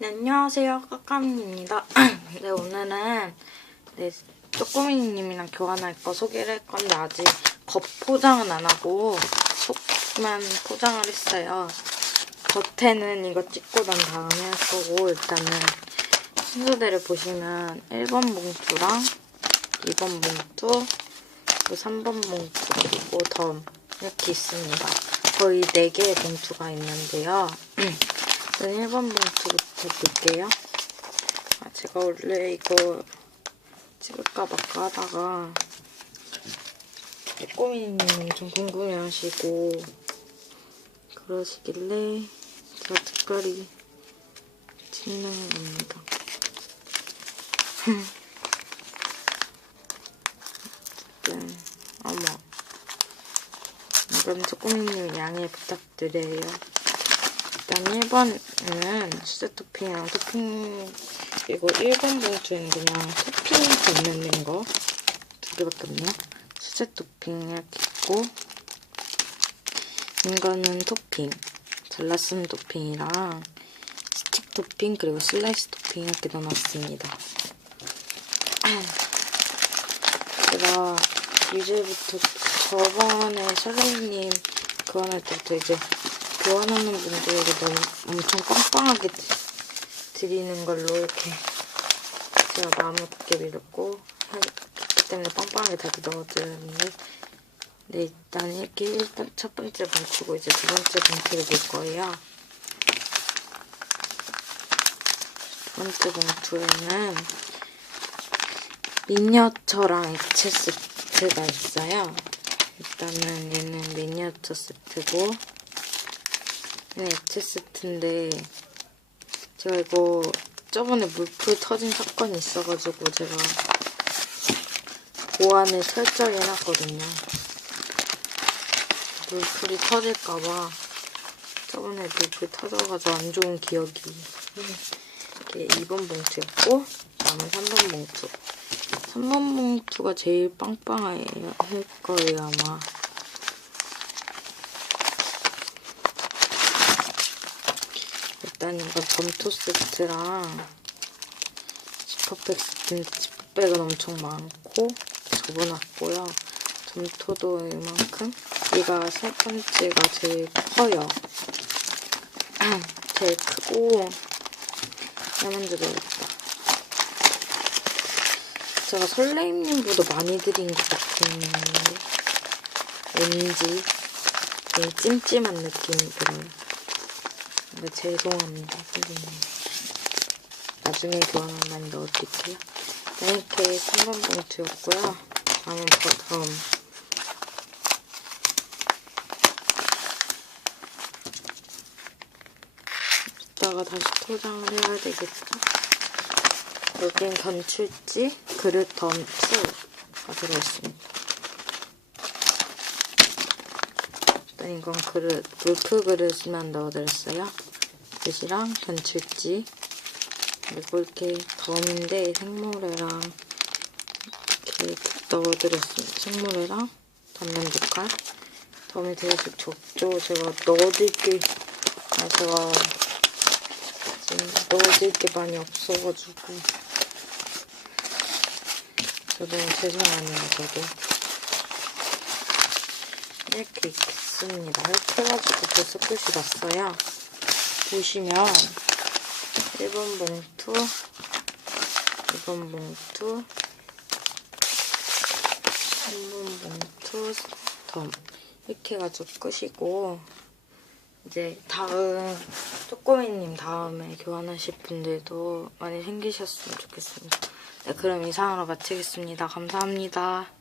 네, 안녕하세요. 까까미입니다. 네, 오늘은 네, 쪼꼬미님이랑 교환할 거 소개를 할 건데 아직 겉 포장은 안 하고 속만 포장을 했어요. 겉에는 이거 찍고 난 다음에 할 거고 일단은 순서대로 보시면 1번 봉투랑 2번 봉투 그리고 3번 봉투 그리고 덤 이렇게 있습니다. 거의 4개의 봉투가 있는데요. 음. 일단 1번 봉투부터 볼게요. 아, 제가 원래 이거 찍을까 말까 하다가 꼬미님은 좀 궁금해하시고 그러시길래 제가 특별히 찍는 겁니다. 어쨌든 어머 그럼 쪼꼬미님 양해 부탁드려요. 일단 1번은 수제 토핑이랑 토핑 그리고 1번 봉투에는 그냥 토핑 걷는 거두 개밖에 없네요. 수제 토핑 이렇게 있고 이거는 토핑 잘라쓴 토핑이랑 스틱 토핑 그리고 슬라이스 토핑 이렇게 넣어놨습니다. 제가 이제부터 저번에 사장님 교환할 때부터 이제 교환하는 분들에게 너무 엄청 빵빵하게 드- 드리는 걸로 이렇게 제가 마음을 굳게 믿었고 하기 때문에 빵빵하게 다들 넣어드렸는데 네 일단 이렇게 일단 첫 번째 봉투고 이제 두 번째 봉투를 볼 거예요. 두 번째 봉투에는 미니어처랑 액체 세트가 있어요. 일단은 얘는 미니어처 세트고 액체 세트인데. 제가 이거 저번에 물풀 터진 사건이 있어가지고 제가 보안을 철저히 해놨거든요. 물풀이 터질까봐 저번에 물풀 터져가지고 안 좋은 기억이 이렇게 2번 봉투였고 다음에 3번 봉투. 3번 봉투가 제일 빵빵할 거예요 아마 일단 이건 점토 세트랑 지퍼백 세트인데 지퍼백은 엄청 많고 접어놨고요. 점토도 이만큼. 얘가 세 번째가 제일 커요. 제일 크고 얘 먼저 넣어야겠다. 제가 설레임님보다 많이 드린 것 같은데 왠지 찜찜한 느낌이 들어요. 근데 죄송합니다, 선생님. 나중에 교환 많이 넣어드릴게요. 이렇게 3번 봉투였고요. 다음은 버텀. 이따가 다시 포장을 해야 되겠다. 여긴 견출지 그릇 덤2가 들어있습니다. 일단 이건 그릇, 물프 그릇만 넣어드렸어요. 그릇이랑 견출지 그리고 이렇게 덤인데 생모래랑 이렇게 넣어드렸습니다. 생모래랑 단면젓갈 덤이 되게 적죠. 제가 넣어드릴 게 아, 제가 지금 넣어드릴 게 많이 없어가지고 저도 죄송하네요, 저도. 이렇게 있습니다. 이렇게 해가지고 벌써 끝이 났어요. 보시면 1번 봉투, 2번 봉투, 3번 봉투, 덤. 이렇게 해가지고 끝이고 이제 다음 쪼꼬미님 다음에 교환하실 분들도 많이 생기셨으면 좋겠습니다. 네, 그럼 이상으로 마치겠습니다. 감사합니다.